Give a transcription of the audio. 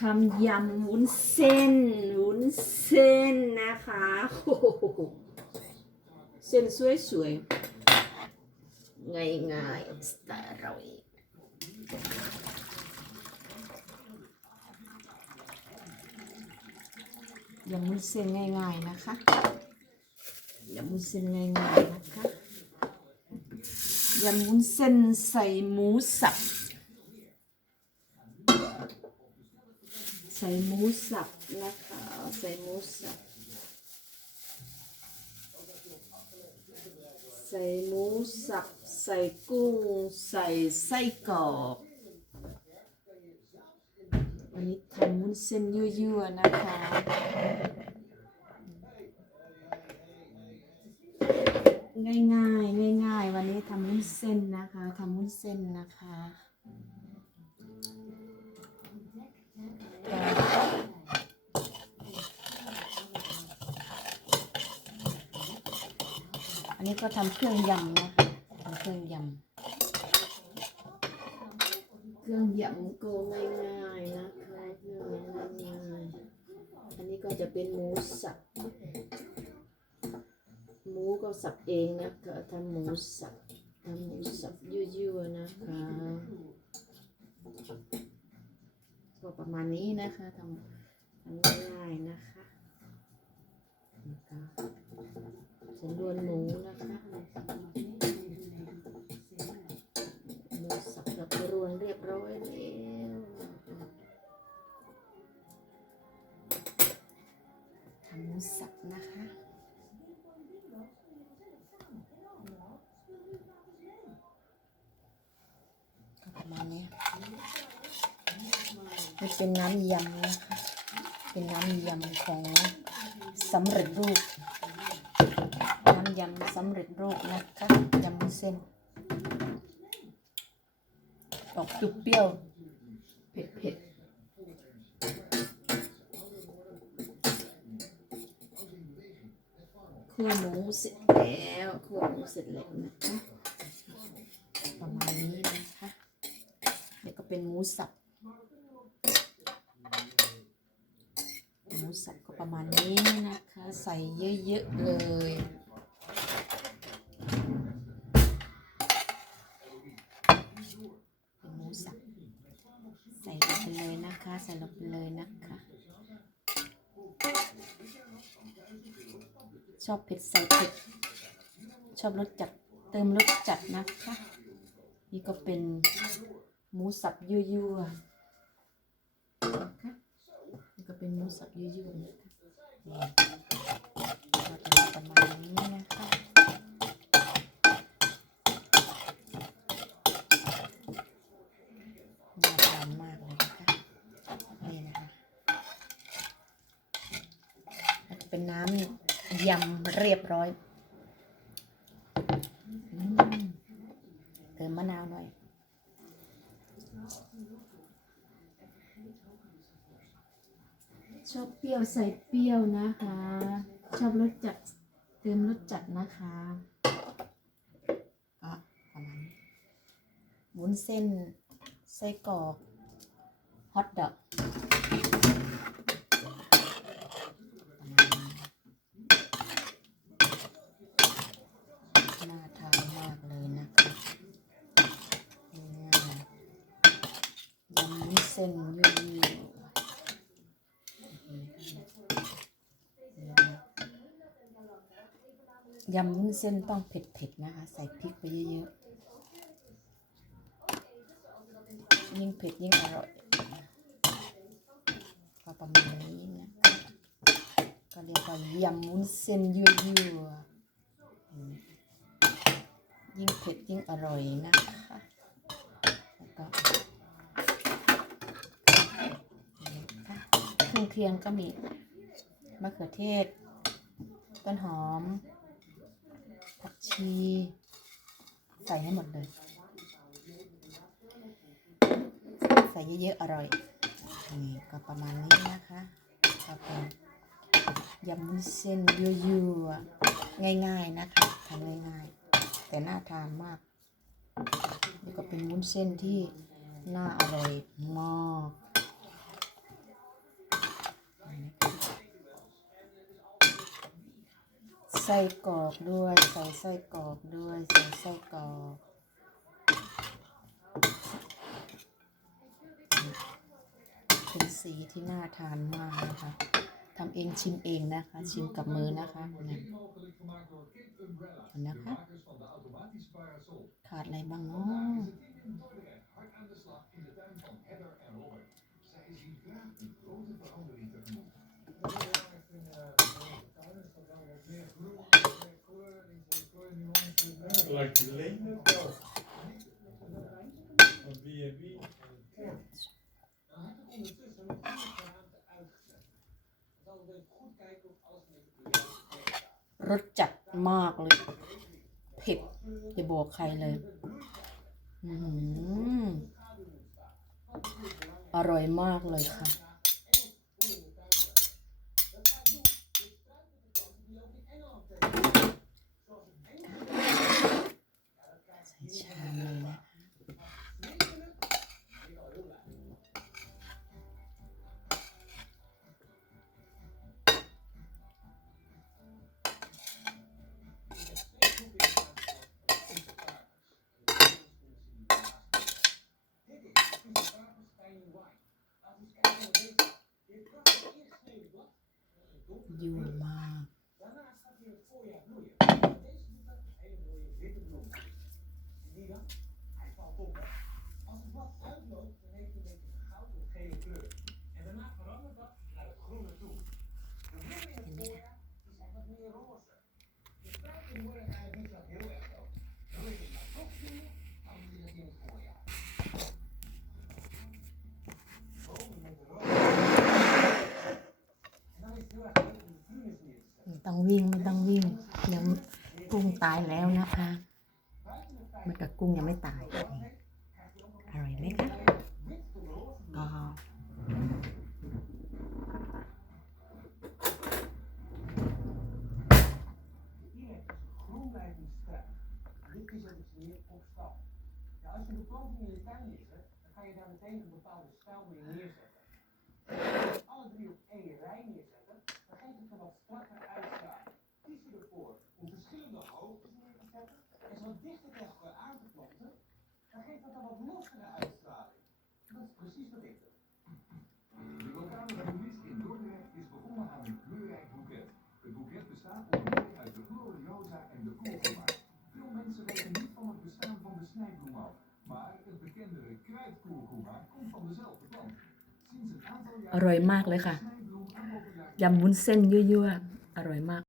ทำยำวุ้นเส้น วุ้นเส้นนะคะโอ้โหเส้นสวยๆ ง่ายๆสไตล์เราเองยำวุ้นเส้นง่ายๆนะคะยำวุ้นเส้นง่ายๆนะคะยำวุ้นเส้นใส่หมูสับ ใส่หมูสับนะคะใส่หมูสับ ใส่หมูสับ ใส่กุ้ง ใส่ไส้กรอกวันนี้ทำมุ้นเส้นยั่วๆนะคะง่ายๆ ง่ายๆ วันนี้ทำมุ้นเส้นนะคะ ทำมุ้นเส้นนะคะ นนี้ก็ทำเครื่องยำนะทำเครื่องยำเครื่องยำก็ง่ายๆนะคะง่ายๆอันนี้ก็จะเป็นหมูสับหมูก็สับเองนะคะทำหมูสับทำหมูสับยั่วๆนะคะก็ประมาณนี้นะคะทำทำง่ายๆนะคะนะคะ จะลวนหมูนะคะหมูสับเราก็รวนเรียบร้อยแล้วทำหมูสับนะคะก็ประมาณนี้นี่เป็นน้ำยำนะคะ เป็นน้ำยำของสำเร็จรูป น้ำยำสำเร็จรูปนะคะยำวุ้นเส้นออกจุบเปรี้ยวเผ็ดเผ็ดคั่วหมูเสร็จแล้วคั่วหมูเสร็จแล้วนะคะประมาณนี้นะคะเดี๋ยวก็เป็นหมูสับหมูสับก็ประมาณนี้นะคะ ใส่เยอะๆเลย ใส่ลงไปเลยนะคะ ชอบเผ็ดใส่เผ็ด ชอบรสจัดเติมรสจัดนะคะ นี่ก็เป็นหมูสับยั่วๆนะคะนี่ก็เป็นหมูสับยั่วๆนะคะนี่ก็จะประมาณนี้นะคะน่าทานมากเลยนะคะนี่นะคะแล้วก็ เป็นน้ำยำเรียบร้อยอืมเติมมะนาวหน่อย ชอบเปรี้ยวใส่เปรี้ยวนะคะ ชอบรสจัดเติมรสจัดนะคะก็ประมาณนี้วุ้นเส้นไส้กรอกฮอทดอกน่าทานมากเลยนะคะง่ายๆยำวุ้นเส้นยั่วๆ ยำวุ้นเส้นต้องเผ็ดๆนะคะ ใส่พริกไปเยอะๆ ยิ่งเผ็ดยิ่งอร่อยก็ประมาณนี้นะก็เรียกว่ายำวุ้นเส้นยั่วๆยิ่งเผ็ดยิ่งอร่อยนะคะแล้วก็นี่นะคะ เครื่องเคียงก็มีมะเขือเทศ ต้นหอม ผักชี ใส่ให้หมดเลย ใส่เยอะๆอร่อย นี่ก็ประมาณนี้นะคะก็เป็นยำวุ้นเส้นยั่วๆง่ายๆนะคะทำง่ายๆ แต่น่าทานมากนี่ก็เป็นวุ้นเส้นที่น่าอร่อยมาก ไส้กรอกด้วย ใส่ไส้กรอกด้วย ใส่ไส้กรอกเป็นสีที่น่าทานมากนะคะทำเองชิมเองนะคะ ชิมกับมือนะคะเนี่ยเห็นนะคะ ขาดอะไรบ้างเนาะ Lijkt alleen het wel. Van B&B en Ford. รสจัดมากเลยเผ็ดอย่าบอกใครเลยอือหืออร่อยมากเลยค่ะ ใส่ชามเลยนะยั่วมาก ไม่ ต้องวิ่งไม่ต้องวิ่งเดี๋ยวกุ้งตายแล้วนะคะ มันกับกุ้งยังไม่ตายนี่อร่อยไหมคะก็ อร่อยมากเลยค่ะ ยำวุ้นเส้นยั่วๆ อร่อยมาก